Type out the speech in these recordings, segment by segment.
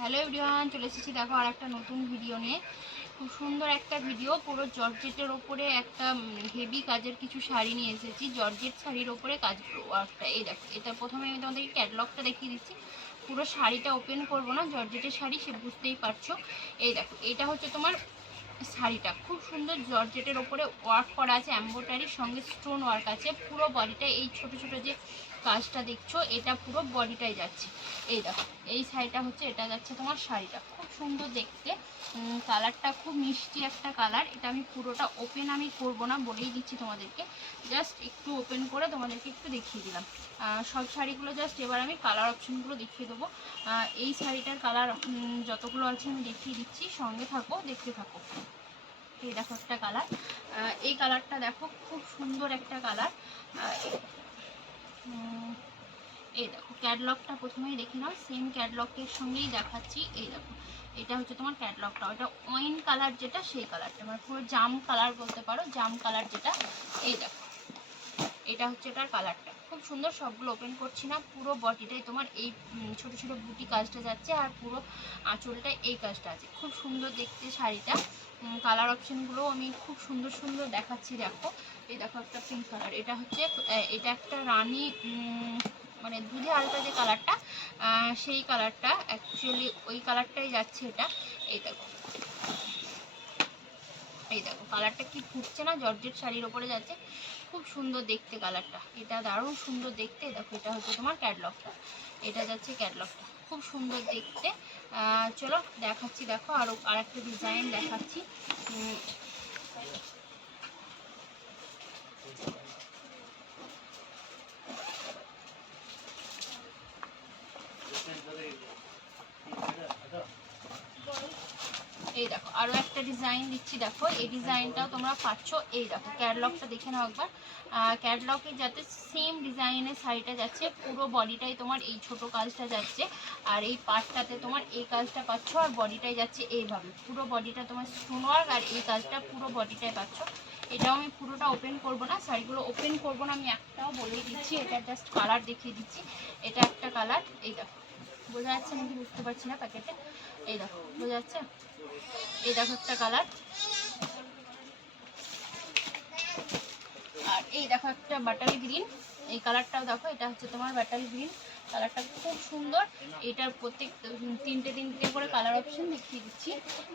Hello everyone, চলে এসেছি দেখো আর একটা নতুন ভিডিও নিয়ে। খুব সুন্দর একটা ভিডিও, পুরো জর্জেটের ওপরে একটা হেভি কাজের কিছু শাড়ি নিয়ে এসেছি। জর্জেট শাড়ির ওপরে কাজ ওয়ার্কটা, এই দেখো। এটা প্রথমে আমি তোমাদেরকে ক্যাটলগটা দেখিয়ে দিচ্ছি। পুরো শাড়িটা ওপেন করবো না, জর্জেটের শাড়ি, সে বুঝতেই পারছো। এই দেখো, এটা হচ্ছে তোমার শাড়িটা। খুব সুন্দর জর্জেটের ওপরে ওয়ার্ক করা আছে, এমব্রয়ডারির সঙ্গে স্টোন ওয়ার্ক আছে। পুরো বডিটা এই ছোট ছোট যে কাজটা দেখছো, এটা পুরো বডিটাই যাচ্ছে। এই দেখো, এই শাড়িটা হচ্ছে, এটা যাচ্ছে তোমার শাড়িটা। খুব সুন্দর দেখতে, কালারটা খুব মিষ্টি একটা কালার। এটা আমি পুরোটা ওপেন আমি করবো না, বলেই দিচ্ছি তোমাদেরকে। জাস্ট একটু ওপেন করে তোমাদেরকে একটু দেখিয়ে দিলাম। সব শাড়িগুলো জাস্ট এবার আমি কালার অপশনগুলো দেখিয়ে দেবো। এই শাড়িটার কালার যতগুলো আছে আমি দেখিয়ে দিচ্ছি, সঙ্গে থাকো, দেখতে থাকো। এই দেখো একটা কালার, এই কালারটা দেখো, খুব সুন্দর একটা কালার। এই দেখো, ক্যাটলগটা প্রথমেই দেখে নাও, সেম ক্যাটলগের সঙ্গেই দেখাচ্ছি। এই দেখো, এটা হচ্ছে তোমার ক্যাটলগটা। ওটা ওয়াইন কালার যেটা, সেই কালারটা, মানে পুরো জাম কালার বলতে পারো, জাম কালার যেটা। এই দেখো, এটা হচ্ছে এটার কালারটা। খুব সুন্দর। সবগুলো ওপেন করছি না, পুরো বডিটাই তোমার এই ছোট ছোট বুটি কাজটা যাচ্ছে, আর পুরো আঁচলটা এই কাজটা আছে। খুব সুন্দর দেখতে শাড়িটা। কালার অপশনগুলো আমি খুব সুন্দর সুন্দর দেখাচ্ছি, দেখো। এই দেখো একটা পিঙ্ক কালার, এটা হচ্ছে, এটা একটা রানী, মানে দুধে আলতা যে কালারটা, সেই কালারটা অ্যাকচুয়ালি ওই কালারটাই যাচ্ছে এটা। এই দেখো, এই দেখো কালারটা কি ফুটছে না, জর্জেট শাড়ির ওপরে যাচ্ছে। খুব সুন্দর দেখতে কালারটা, এটা দারুণ সুন্দর দেখতে। দেখো, এটা হচ্ছে তোমার ক্যাটলগটা, এটা যাচ্ছে ক্যাটলগটা। খুব সুন্দর দেখতে। চলো দেখাচ্ছি, দেখো আরও আরেকটা ডিজাইন দেখাচ্ছি। এই দেখো আরও একটা ডিজাইন দিচ্ছি, দেখো এই ডিজাইনটাও তোমরা পাচ্ছ। এই দেখো, ক্যাটলগটা দেখে নাও একবার। ক্যাটলগে যাতে সেম ডিজাইনের শাড়িটা যাচ্ছে, পুরো বডিটাই তোমার এই ছোট কাজটা যাচ্ছে, আর এই পার্টটাতে তোমার এই কাজটা পাচ্ছ, আর বডিটাই যাচ্ছে এইভাবে। পুরো বডিটা তোমার স্টোন ওয়ার্ক, আর এই কাজটা পুরো বডিটাই পাচ্ছ। এটাও আমি পুরোটা ওপেন করবো না, শাড়িগুলো ওপেন করবো না আমি, একটাও বলেই দিচ্ছি। এটা জাস্ট কালার দেখিয়ে দিচ্ছি। এটা একটা কালার, এই দেখো, বোঝা যাচ্ছে নাকি বুঝতে পারছি না প্যাকেটে। এই দেখো, বোঝা যাচ্ছে। এই দেখো একটা কালার, আর এই দেখো একটা বাটারি গ্রিন। এই কালারটাও দেখো, এটা হচ্ছে তোমার বাটারি গ্রিন কালারটা, খুব সুন্দর। এটার প্রত্যেক তিনটে তিনটে করে কালার অপশন দেখিয়ে দিচ্ছি।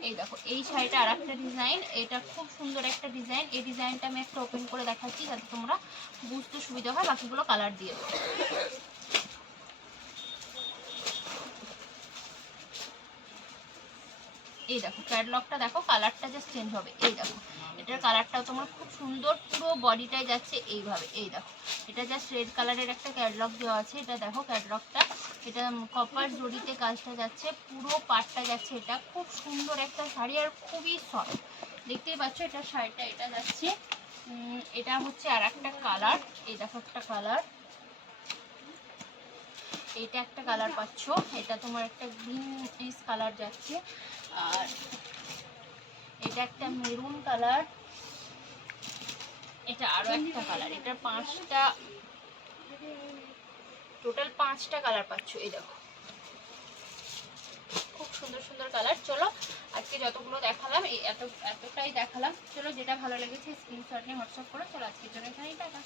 এই দেখো, এই শাড়িটা আর একটা ডিজাইন, এটা খুব সুন্দর একটা ডিজাইন। এই ডিজাইনটা আমি একটা ওপেন করে দেখাচ্ছি, যাতে তোমরা বুঝতে সুবিধা হয়। বাকিগুলো কালার দিয়ে দেবো। এই দেখো, ক্যাটলগটা দেখো, কালারটা জাস্ট চেঞ্জ হবে। এই দেখো, এটার কালারটাও তোমার খুব সুন্দর, পুরো বডিটাই যাচ্ছে এইভাবে। এই দেখো, এটা জাস্ট রেড কালারের একটা ক্যাটলগ দেওয়া আছে। এটা দেখো ক্যাটলগটা, এটা কপার জড়িতে কাজটা যাচ্ছে, পুরো পাটটা যাচ্ছে। এটা খুব সুন্দর একটা শাড়ি, আর খুবই সফট, দেখতেই পাচ্ছ। এটা শাড়িটা, এটা যাচ্ছে, এটা হচ্ছে আর একটা কালার। এই দেখো একটা কালার, এটা একটা কালার পাচ্ছ। এটা তোমার একটা গ্রিন কালার যাচ্ছে, আর এটা একটা মেরুন কালার, এটা আরো একটা কালার। এটা পাঁচটা, টোটাল পাঁচটা কালার পাচ্ছ। এই দেখো, খুব সুন্দর সুন্দর কালার। চলো আজকে যতগুলো দেখালাম, এই এতটাই দেখালাম। চলো, যেটা ভালো লেগেছে স্ক্রিনশট নিয়ে হোয়াটসঅ্যাপ করো। চলো আজকের জন্য এখানেই টাটা।